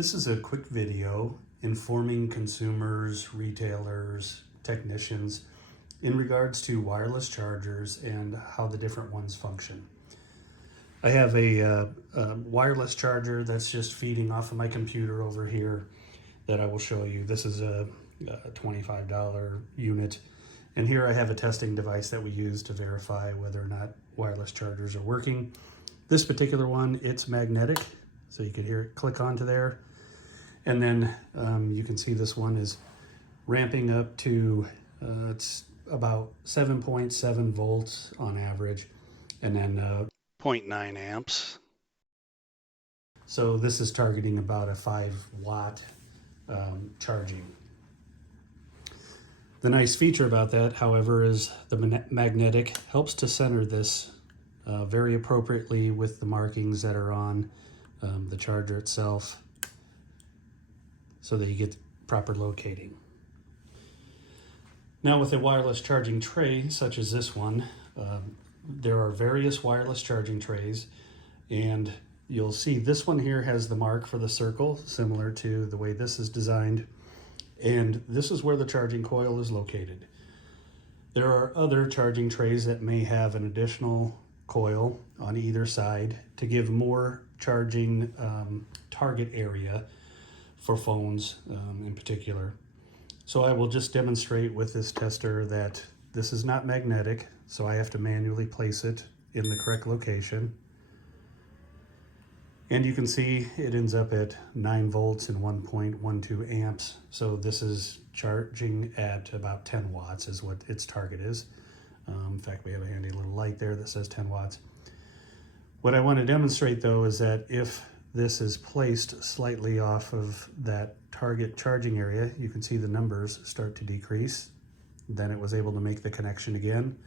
This is a quick video informing consumers, retailers, technicians in regards to wireless chargers and how the different ones function. I have a wireless charger that's just feeding off of my computer over here that I will show you. This is a $25 unit. And here I have a testing device that we use to verify whether or not wireless chargers are working. This particular one, it's magnetic, so you can hear it click onto there. And then you can see this one is ramping up to, it's about 7.7 volts on average, and then 0.9 amps. So this is targeting about a 5-watt charging. The nice feature about that, however, is the magnetic helps to center this very appropriately with the markings that are on the charger itself, so that you get proper locating. Now with a wireless charging tray such as this one, there are various wireless charging trays, and you'll see this one here has the mark for the circle, similar to the way this is designed. And this is where the charging coil is located. There are other charging trays that may have an additional coil on either side to give more charging target area for phones in particular. So I will just demonstrate with this tester that this is not magnetic, so I have to manually place it in the correct location. And you can see it ends up at 9 volts and 1.12 amps. So this is charging at about 10 watts is what its target is. In fact, we have a handy little light there that says 10 watts. What I want to demonstrate though is that if this is placed slightly off of that target charging area, you can see the numbers start to decrease. Then it was able to make the connection again.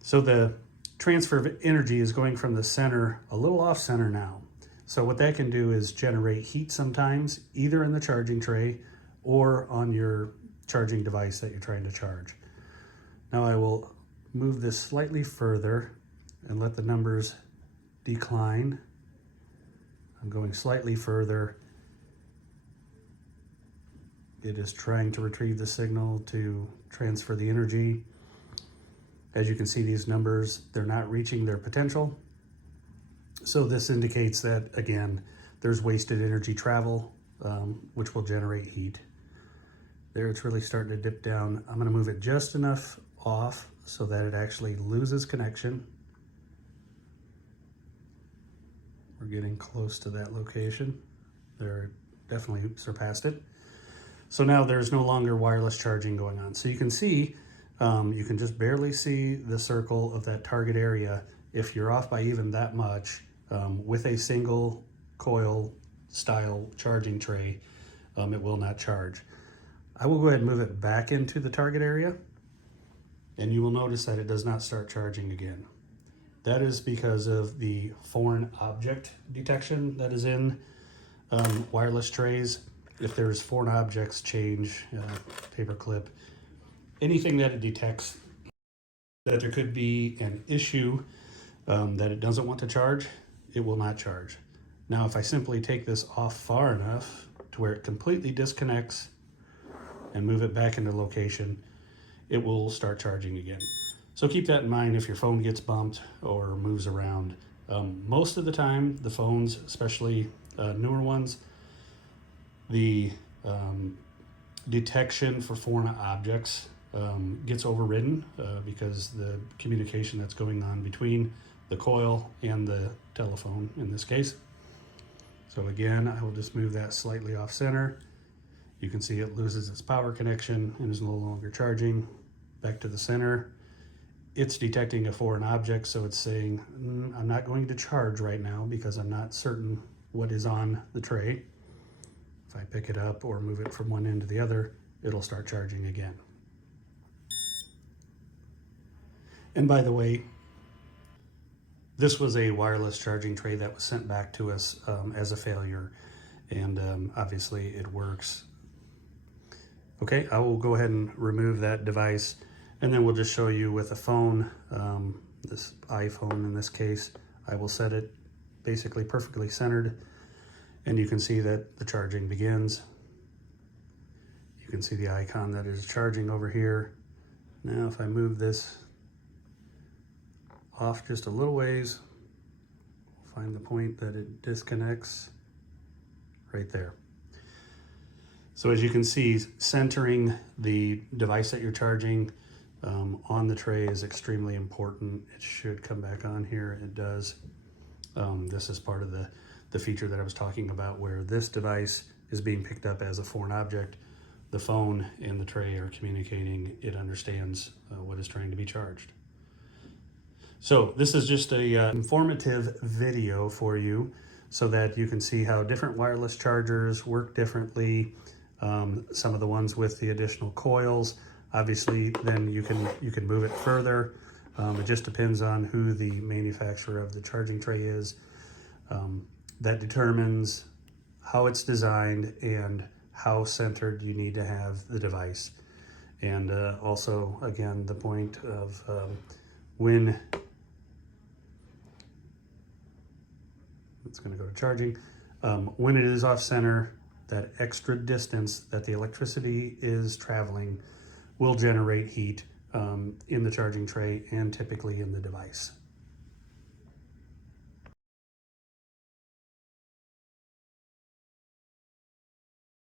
So the transfer of energy is going from the center a little off center now. So what that can do is generate heat sometimes, either in the charging tray or on your charging device that you're trying to charge. Now I will move this slightly further and let the numbers decline. I'm going slightly further. It is trying to retrieve the signal to transfer the energy. As you can see, these numbers, they're not reaching their potential. So this indicates that, again, there's wasted energy travel, which will generate heat. There, it's really starting to dip down. I'm going to move it just enough off so that it actually loses connection. We're getting close to that location. They're definitely surpassed it. So now there's no longer wireless charging going on. So you can see, you can just barely see the circle of that target area. If you're off by even that much, with a single coil style charging tray, it will not charge. I will go ahead and move it back into the target area, and you will notice that it does not start charging again. That is because of the foreign object detection that is in wireless trays. If there's foreign objects, change, paper clip, anything that it detects that there could be an issue that it doesn't want to charge, it will not charge. Now, if I simply take this off far enough to where it completely disconnects and move it back into location, it will start charging again. So keep that in mind if your phone gets bumped or moves around. Most of the time, the phones, especially newer ones, the detection for foreign objects gets overridden because the communication that's going on between the coil and the telephone in this case. So again, I will just move that slightly off center. You can see it loses its power connection and is no longer charging. Back to the center. It's detecting a foreign object, so it's saying, I'm not going to charge right now because I'm not certain what is on the tray. If I pick it up or move it from one end to the other, it'll start charging again. And by the way, this was a wireless charging tray that was sent back to us as a failure, and obviously it works. Okay, I will go ahead and remove that device, and then we'll just show you with a phone, this iPhone in this case. I will set it basically perfectly centered, and you can see that the charging begins. You can see the icon that is charging over here. Now if I move this off just a little ways, we'll find the point that it disconnects right there. So as you can see, centering the device that you're charging on the tray is extremely important. It should come back on here. It does. This is part of the feature that I was talking about, where this device is being picked up as a foreign object. The phone and the tray are communicating. It understands what is trying to be charged. So this is just a informative video for you so that you can see how different wireless chargers work differently. Some of the ones with the additional coils, obviously then you can move it further. It just depends on who the manufacturer of the charging tray is. That determines how it's designed and how centered you need to have the device. And also, again, the point of when it's going to go to charging, when it is off center, that extra distance that the electricity is traveling will generate heat in the charging tray and typically in the device.